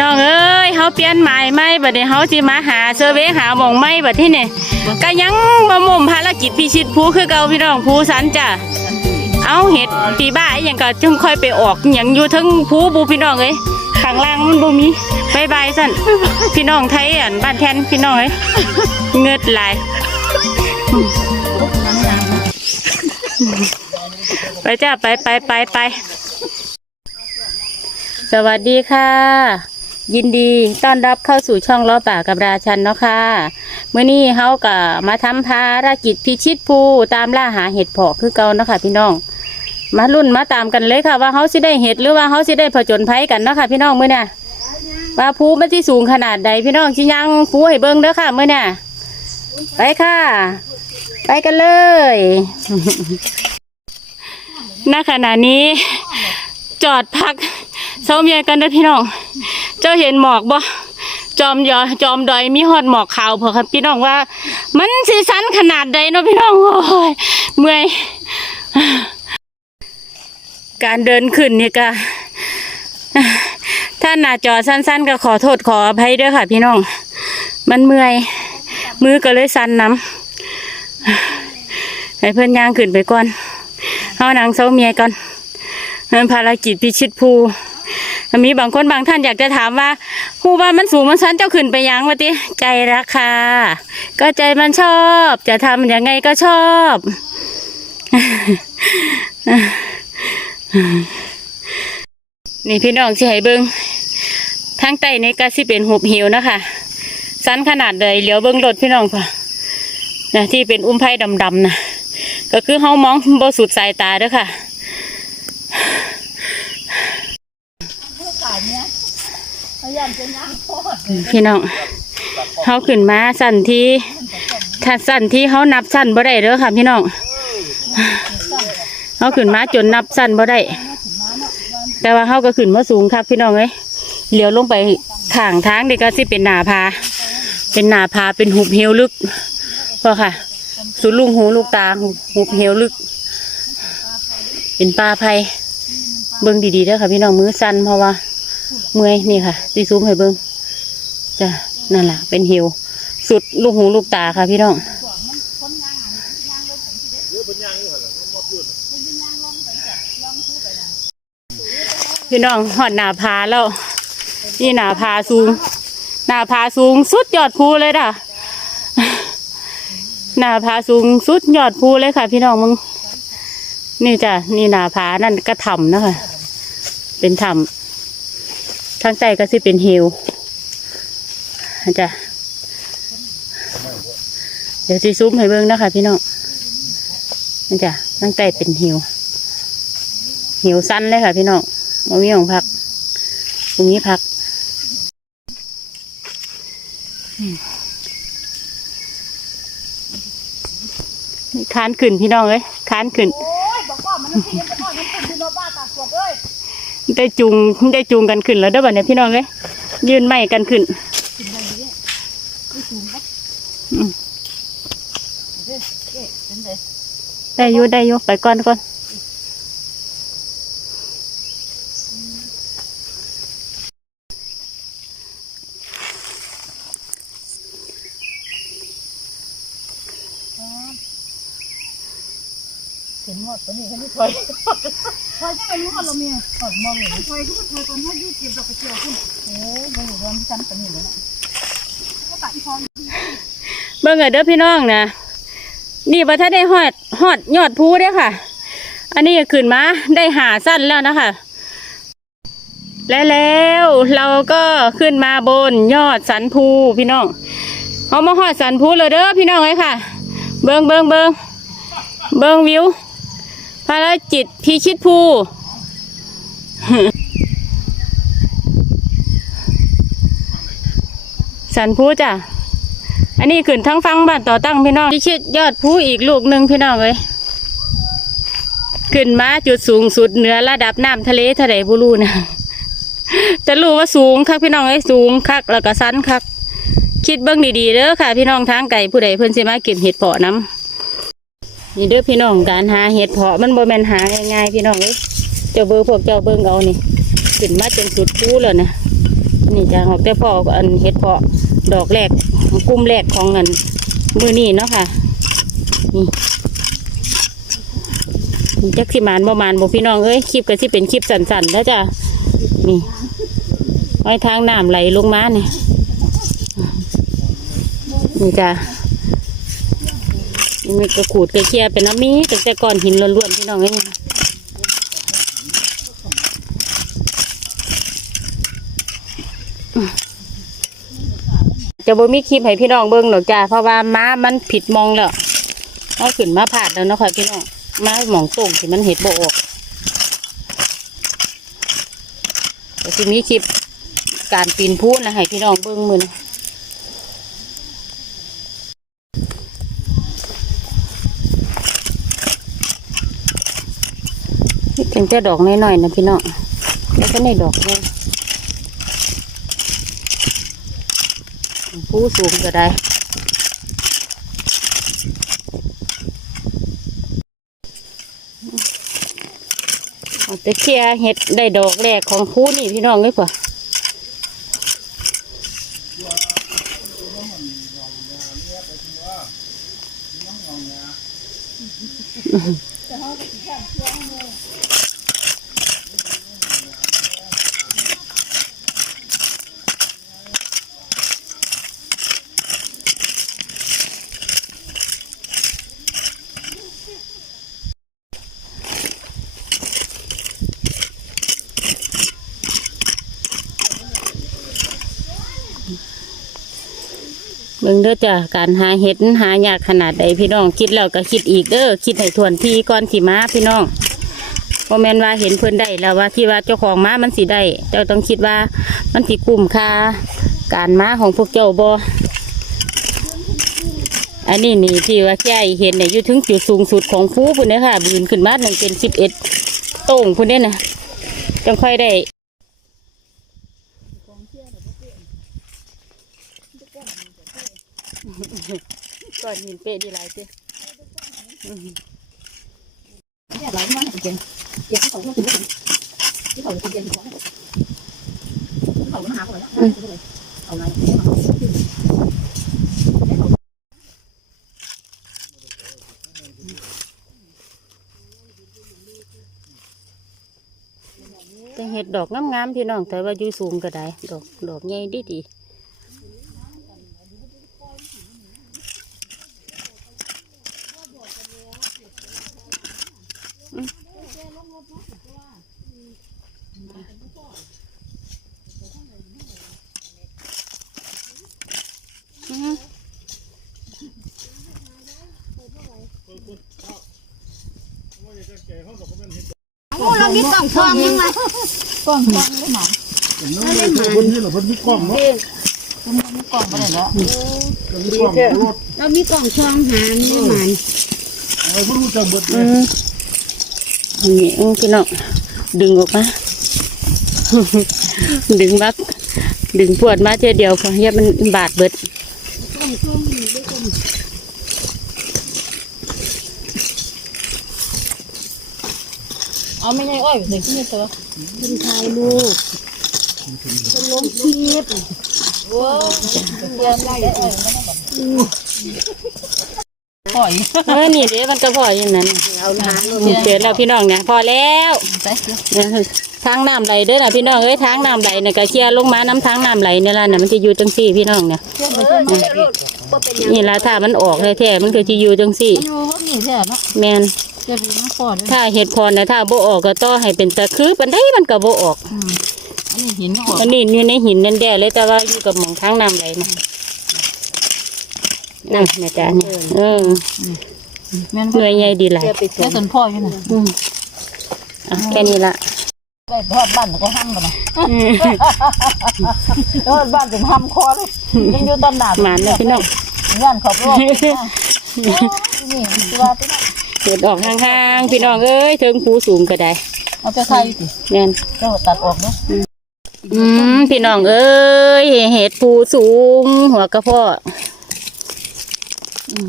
น้องเอ้ยเฮาเปลี่ยนหมายไหมบัดนี้เฮาสิมาหาเซอร์เวหาหมองไหมบัดที่นี่ก็ยังบ่มุมภารกิจพิชิตภูคือเก่าพี่น้องภูสันจ้ะเอาเห็ดปีบ้าอหยังก็จึงค่อยไปออกอหยังอยู่ทั้งภูบูพี่น้องเอ้ยข้างล่างมันบ่มีบายบายสั่นพี่น้องไทยอันบ้านแทนพี่น้องเอ้ยเงือดไหลายไปจ้าไปไปไปไปสวัสดีค่ะ ยินดีต้อนรับเข้าสู่ช่องล้อป่ากับราชันเนาะค่ะเมื่อนี้เฮาก็มาทำภารกิจพิชิตภูตามล่าหาเห็ดเพาะคือเก่าเนาะค่ะพี่น้อง มารุ่นมาตามกันเลยค่ะ ว่าเฮาสิได้เห็ดหรือว่าเฮาสิได้ผจญภัยกันเนาะค่ะพี่น้องเมื่อน่ะว่าภูมันที่สูงขนาดใดพี่น้องชิยังภูให้เบิ่งเด้อค่ะเมื่อน่ะไปค่ะ ไปกันเลยณขณะนี้จอดพักเสาเมียกันเด้อพี่น้อง เจ้าเห็นหมอกบ่จอมยอจอมดอยมีหอดหมอกขาวเผื่อครับพี่น้องว่า มันสีสันขนาดใดเนาะพี่น้องโอ้ยเมื่อยการเดินขึ้นนี่ก็ถ้าหน้าจอสั้น ๆ ก็ขอโทษขออภัยด้อค่ะ พี่น้อง มันเมื่อย มือก็เลยสั่นน้ำให้เพื่อนย่างขึ้นไปก่อนเอานางเสาเมียก่อนมันภารกิจพิชิตภู มีบางคนบางท่านอยากจะถามว่าภูว่ามันสูงมันสั้นเจ้าขึ้นไปยังวะติใจรักค่ะก็ใจมันชอบ จะทำยังไงก็ชอบนี่พี่น้องสิให้เบิงทางใต้นี่ก็สิเป็นหุบเหวนะคะสั้นขนาดเลยเหลียวเบิงรถพี่น้องค่ะนะที่เป็นอุ้มไผ่ดำๆนะก็คือเฮามองบ่สุดสายตาเด้อค่ะ พี่น้องเขาขึ้นมาสั่นที่ถ้าสั่นที่เขานับสั่นบ่ได้เด้อค่ะ พี่น้องเขาขึ้นมาจนนับสั่นบ่ได้ แต่ว่าเขาก็ขึ้นมาสูงครับพี่น้องเอ้ยเลี้ยวลงไปข้างทางนี่ก็สิเป็นหนาพา เป็นหนาพาเป็นหุบเหวลึกพอค่ะสุดลุงหูลูกตาหุบหุบเหวลึก เป็นปลาไผ่เบิ่งดีๆเด้อค่ะพี่น้องมือสั่นเพราะว่า เมื่อยนี่ค่ะตีซูมให้เบิ้งจ้ะนั่นแหละเป็นหิว สุดลูกหูลูกตาค่ะพี่น้องพี่น้องหอดหนาผาแล้ว นี่หนาผาสูง หนาผาสูงสุดยอดภูเลยด่ะหนาผาสูงสุดยอดภูเลยค่ะ พี่น้องมึง นี่จ้ะนี่หนาผานั่นก็ถ้ำนะคะเป็นถ้ำ ทางใต้ก็สิเป็นเฮลจ้ะเดี๋ยวสิซูมให้เบิ่งนะคะพี่น้องนี่จ้ะทางใต้เป็นเฮลเฮลสั้นเลยค่ะพี่น้องมามีของพักตรงนี้พักอืมนี่คานขึ้นพี่น้องเอ้ยค้านขึ้นโอ้ยบอกว่ามันไได้จูงได้จูงกันขึ้นแล้วเด้อบัดเนี่ยพี่น้องเลยยืนไม่กันขึ้นได้ยุได้ยุไปก่อนก่อน คอยจะไปรู้ว่าเรามีกอดมองเลยคอยทุกคยตอนนี้ยืดเก็บดอกกระเจียวขึ้นโอ้โหรวมชั้นเป็นอยู่เลยนะก็ตัดพร้อมเบิ่งเด้อพี่น้องนะนี่ประทัดได้หอดหอดยอดพูเด้อค่ะ อันนี้ขึ้นมาได้หาสั้นแล้วนะคะ และแล้วเราก็ขึ้นมาบนยอดสันพูพี่น้องเขามาหอดสันพูเลยเด้อพี่น้องเลยค่ะ เบิงเบิงเบิงเบิงวิว ภารกิจพิชิตภูสันภูจ้ะ อันนี้ขึ้นทั้งฟังบ้านต่อตั้งพี่น้องพิชิตยอดภูอีกลูกหนึ่งพี่น้องเลยขึ้นมาจุดสูงสุดเหนือระดับน้ำทะเลทะเลบุรูนะจะรู้ว่าสูงคักพี่น้องเอ้ยสูงคักแล้วก็สั้นคัก คิดเบิ้งดีๆเด้อค่ะ พี่น้องทางไก่ผู้ใดเพิ่นสิมาเก็บเห็ดเพาะน้ำ นี่เด้อพี่น้องการหาเห็ดเพาะมันบ่แม่นหาง่ายๆพี่น้องเอ้ยเจ้าเบอร์พวกเจ้าเบิ้งเอานี่ขึ้นมาจนสุดภูแล้วนะนี่จะออกแต่พออันเห็ดเพาะดอกแรกกลุ่มแรกของอันมือนี่เนาะค่ะนี่จักสิมานบ่มานบ่พี่น้องเอ้ยคลิปก็สิเป็นคลิปสั้นๆแล้วจ้ะนี่ไว้ทางน้ำไหลลงมาเนี่ยนี่จ้ะ นี่มีกระขูดกระเคียเป็นน้ำมีแต่แต่ก้อนหินล้วนๆพี่น้องเอ้ยจะบ่มีคลิปให้พี่น้องเบิ่งหรอกจ้าเพราะว่าม้ามันผิดมองแล้วเอาขึ้นมาผาดแล้วนะค่ะพี่น้องม้าหมองส่งที่มันเห็ดบ่ออกแต่ที่มีคลิปการปีนพูนะให้พี่น้องเบิ่งมือนะ เป็นแต่ดอกน้อยๆนะพี่น้องแล้วก็ในดอกเลยผู้สูงก็ได้ เอาแต่เคลียเห็ดได้ดอกแรกของผู้นี่พี่น้องเลยกว่าเบิ่งเด้อจ้ะการหาเห็ดหายากขนาดใดพี่น้องคิดแล้วก็คิดอีกเด้อคิดให้ทวนทีก่อนสิมาพี่น้องบ่แม่นว่าเห็นเพิ่อนได้แล้วว่าที่ว่าเจ้าของมามันสิได้เจ้าต้องคิดว่ามันสิคุ้มค่าการมาของพวกเจ้าบ่อันนี้นี่ที่ว่าแก่เห็นเนี่ยอยู่ถึงจุดสูงสุดของภูพุ่นเด้อค่ะบืนขึ้นมาหนึ่งเป็นสิบเอ็ดโต่งพุ่นเด้อนะจังค่อยได้ ก่อนหินเปะดีหลายสิเนี่ยเราไม่เก่งเก่งที่เขาที่ที่เขาเก่งที่เขาที่เขามาหาคนแล้เอาไงแต่เห็ดดอกงามๆพี่น้องแต่ว่าอยู่สูงก็ได้ ดอกดอกใหญ่ดีดี มีกล่องทองยังไงกล่องทองไม่หนาไม่ได้มาคนนี้เหรอเพิ่นมีกล้องเนาะมีกล่องไม่ได้แล้วมีกล้องรถเรามีกล่องทองหาไม่หมันเอาเพิ่รู้จักเบิดเลยอันนี้อืมพี่น้องดึงออกมาดึงบักดึงปวดมาเจอเดียวพอเฮียมันบาดเบิด กล่องทองมีด้วยกัน เอาไม่ใช่อ้อยใส่ขึ้นตัวเป็นชายลูกเป็นลมชีพว้าวเรียนได้เลยเออนี่เด้มันก็พออย่างนั้นเอาหาลูกเจอแล้วพี่น้องเนี่ยพอแล้วไปเนี่ยทางน้ำไหลเด้อนะพี่น้องเอ้ยทางน้ำไหลเนี่ยก็เคลียร์ลงมาน้ำทางน้ำไหลเนี่ยละน่ะมันจะอยู่จังสี่พี่น้องเนี่ยเพื่อนไปเพื่อนมาลูกก็เป็นยังนี่ละถ้ามันออกแท้ๆมันก็จะอยู่จังสี่อยู่ว่ามีแค่เนาะแมน จะดูน้ำปอดด้วยถ้าเห็ดพรนะถ้าโบออกก็ต่อให้เป็นตะคือปันได้มันก็โบออกอันนี้หินออกอันนี้อยู่ในหินนั่นแด่เลยแต่ว่าอยู่กับหมองทางน้ำไหลนะนั่นแม่จ้าเนี่ยเออแม่นหน่วยใหญ่ดีหลายแค่ต้นพ่ออยู่น่ะอืมอะแค่นี้ละได้ทอดบ้านก็ห้ำกันนะอืมทอดบ้านถึงห้ำคอเลยยังอยู่ตอนหนาหมานเลยพี่น้องงานขอบรอบนี่คือว่าที่นั่น เห็ดออกห่างๆพี่น้องเอ้ยเทิงภูสูงก็ได้เอาไปใส่ดิแม่นเจ้าตัดออกเนาะอืมพี่น้องเอ้ยเห็ดภูสูง หัวกระเพาะ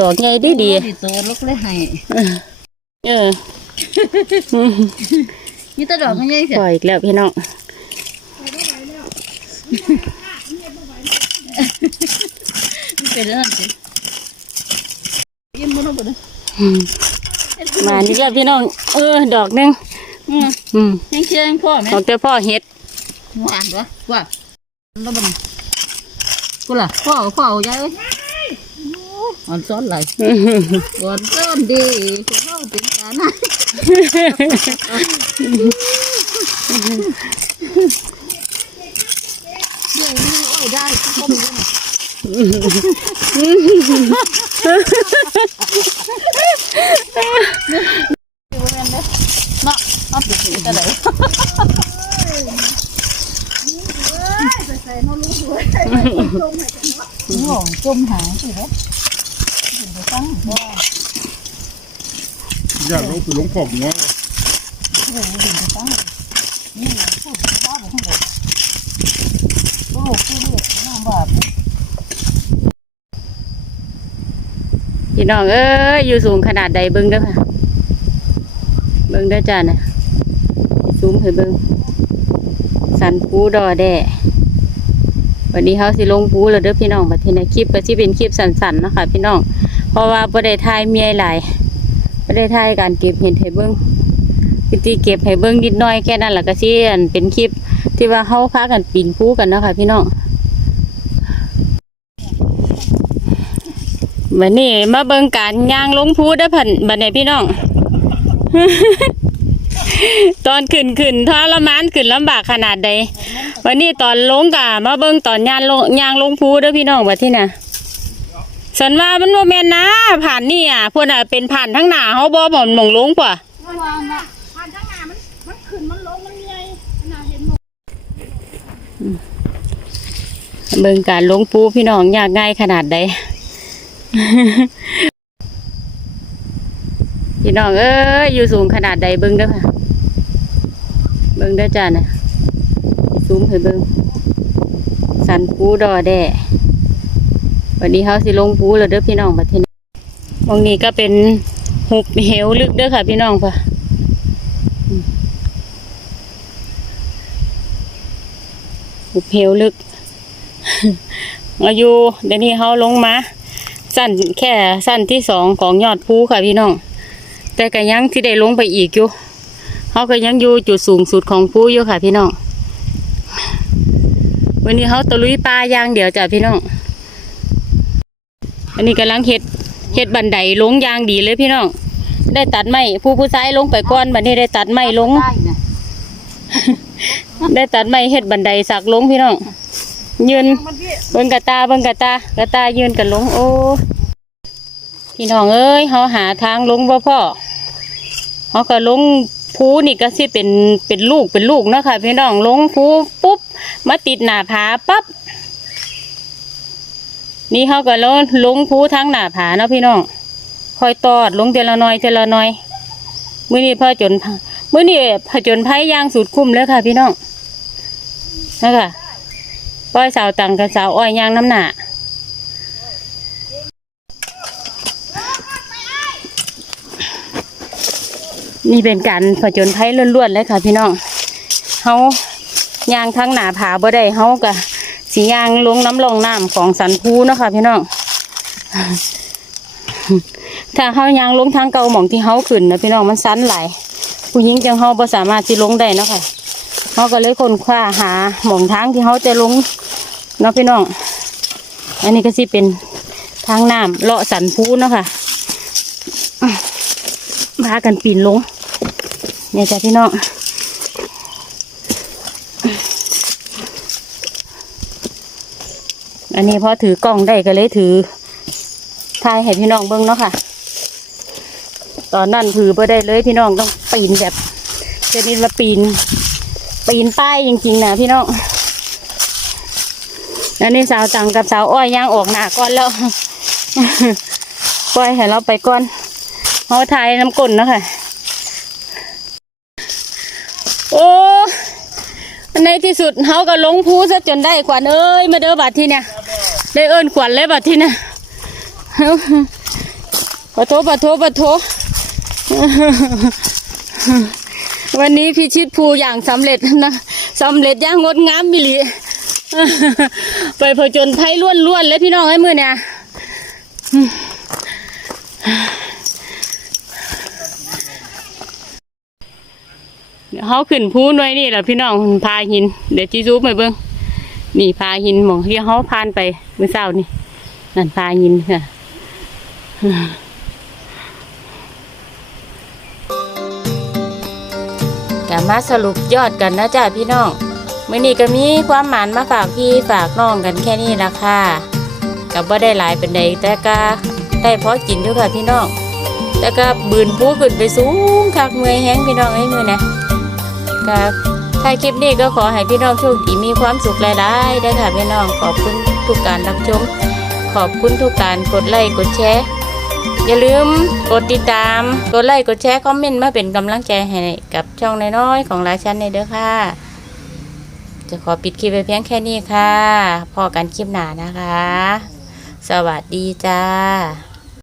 ดอกใหญ่ดีดีตัวลูกเลยให้ๆเออนี่ตะดอกมันใหญ่เสียปล่อยอีกแล้วพี่น้องเป็นนั่นสิยิ้มมันต้องเป็นอืมมานี่แล้วพี่น้อง เออ ดอกหนึงอืมอืมยังเชื่อยังพ่อไหมดอกเจ้าพ่อเฮ็ดหวานวะว่าแล้วมันกูล่ะพ่อพ่อเอาใจเอ้ยอ่อนซ้อนไหลอ่อนซ้อนดีคุณพ่อเป็นตาหน้าเดี๋ยวนี้โอ้ยได้ต้มเลยนะ เนาะเอาไปกินอะไรโง่จมหายจมหายสิครับเดี๋ยวตั้งบ่ยากลงไปลงขอบเนาะเดี๋ยวเดี๋ยวตั้งนี่พูดบ้าไปทั้งหมดโอ้โหคือเลือดน้ำบาปพี่น้องเอ้ยอยู่สูงขนาดใดบิ่งเด้อค่ะ เบิ่งเด้จ้านะซูมให้เบิ่งสันปูดอแด่วันนี้เฮาสิลงปูแล้วเด้อพี่น้องบัดทีนี้คลิปก็สิเป็นคลิปสั้นๆนะคะพี่น้อง เพราะว่าบ่ได้ถ่ายเมียหลายบ่ได้ถ่ายการเก็บเห็ดให้เบิ่งพิธีเก็บให้เบิ่งนิดหน่อยแค่นั้นแหละก็สิอันเป็นคลิปที่ว่าเฮาพากันปีนภูกันนะคะพี่น้องบันนี้มาเบิ่งการย่างลงพูได้อพันบันนี้พี่น้อง ตอนขึ้นขึ้นทรมานขึ้นลำบากขนาดใด วันนี้ตอนลงกะมาเบิ่งตอนยางลงยางลงพูเด้อพี่น้องบัดที่น่ะสันว่ามันโมแมนนะผ่านนี่อะพวกน่ะเป็นผ่านทั้งหนาเฮาบ่บ่หมองลงป่ะวางน่ะผ่านข้างหน้ามันมันขึ้นมันลงมันใหญ่ขนาเบิ่งการลงพูพี่น้องยากง่ายขนาดใด พี่น้องเอ้ยอยู่สูงขนาดใดเบิ่งเด้อค่ะ เบิ่งเด้อจ้านะซูมให้เบิ่งสันปูดอแด่วันนี้เฮาสิลงปูแล้วเด้อพี่น้องบัดทีนี้มองนี้ก็เป็นหุบเหวลึกเด้อค่ะ พี่น้องค่ะหุบเหวลึกอายุเดี๋ยวนี้เฮาลงมา สั้นแค่สั้นที่สองของยอดภูค่ะพี่น้อง แต่ก็ยังที่ได้ลงไปอีกอยู่เขาก็ยังอยู่จุดสูงสุดของภูอยู่ค่ะ พี่น้องวันนี้เขาตะลุยปลาย่างเดี๋ยวจ้ะพี่น้องอันนี้กำลังเฮ็ดเฮ็ดบันไดลงยางดีเลยพี่น้องได้ตัดไม้ผู้ผู้ชายลงไปก่อนบัดนี้ได้ตัดไม้ลงได้นะได้ตัดไม้เฮ็ดบันไดสักลงพี่น้องยืนมันพี่เบิ่งกระตาเบิ่งกระตากระตายืนกันลงโอ้ พี่น้องเอ้ยเขาหาทางลงบ่พ่อเขาก็ลงภูนี่ก็สิเป็นเป็นลูกเป็นลูกนะค่ะพี่น้องลงภูปุ๊บมาติดหน้าผาปั๊บนี่เขาก็ลงลงภูทั้งหน้าผาเนาะพี่น้องคอยตอดลงเทละน้อยเทละน้อยมื้อนี้พ่อจนมื้อนี้ผจญภัยย่างสุดคุ้มเลยค่ะ พี่น้องนะคะป้อยสาวตังกับสาวอ้อยย่างน้ำหนา นี่เป็นการผจญภัยล้วนๆเลยค่ะ พี่น้องเฮายางทั้งหนาผาบ่ได้เฮากับสียางลงน้ำลงน้ำของสันพูเนาะค่ะพี่น้องถ้าเฮายางลงทางเก่าหม่องที่เฮาขึ้นนะพี่น้องมันสันไหลผู้หญิงจังเฮาบ่สามารถสิลงได้นะค่ะเฮาก็เลยคนคว้าหาหม่องทางที่เฮาจะลงเนาะพี่น้อง อันนี้ก็สิเป็นทางน้ำเลาะสันพูเนาะค่ะพากันปีนลง เนี่ยจ้ะพี่น้องอันนี้พอถือกล้องได้ก็เลยถือถ่ายให้พี่น้องเบิ้งเนาะค่ะ ตอนนั้นถือไปได้เลยพี่น้องต้องปีนแบบจะนี่ว่าปีน ปีนป้ายจริงๆนะพี่น้องอันนี้สาวตังกับสาวอ้อยย่างออกหนาก่อนแล้วปล่อยให้เราไปก่อนเขาทายน้ำก้นเนาะค่ะโอ้ ในที่สุดเขาก็ลงพูซะจนได้ขวัญเอ้ยมาเด้อบัดที่เนี่ยได้เอิ้นขวัญเลยบัดที่เนี่ยปะโทปะโทปะโทวันนี้พิชิตภูอย่างสำเร็จนะสำเร็จย่างงดงามมิลีไปผจญภัยล้วนๆเลยพี่น้องไอ้มือเนี่ย เขาขึ้นพูนไว้นี่แหละพี่น้องพาหิน เดี๋ยวจีซูไปเบิ้งนี่พาหินหมองที่เขาผ่านไปเมื่อเช้านี่นั่นพาหินค่ะกมาสรุปยอดกันนะจ้าพี่น้องมื้อนี้ก็มีความหมานมาฝากพี่ฝากน้องกันแค่นี้ละค่ะก็บ่ได้หลายเป็นใดแต่ก็ได้เพอกินอยู่ค่ะพี่น้องแต่ก็บืนผู้ขึ้นไปสูงคักเมื่อยแห้งพี่น้องไอ้มือนะ ก็ถ้าคลิปนี้ก็ขอให้พี่น้องโชคดีมีความสุขหลายๆเด้ค่ะพี่น้องขอบคุณทุกการรับชม ขอบคุณทุกการกดไลค์กดแชร์อย่าลืมกดติดตาม กดไลค์กดแชร์คอมเมนต์มาเป็นกำลังใจให้กับช่องน้อยๆของราชันในเด้อค่ะ จะขอปิดคลิปไปเพียงแค่นี้ค่ะ พอกันคลิปหนานะคะ สวัสดีจ้า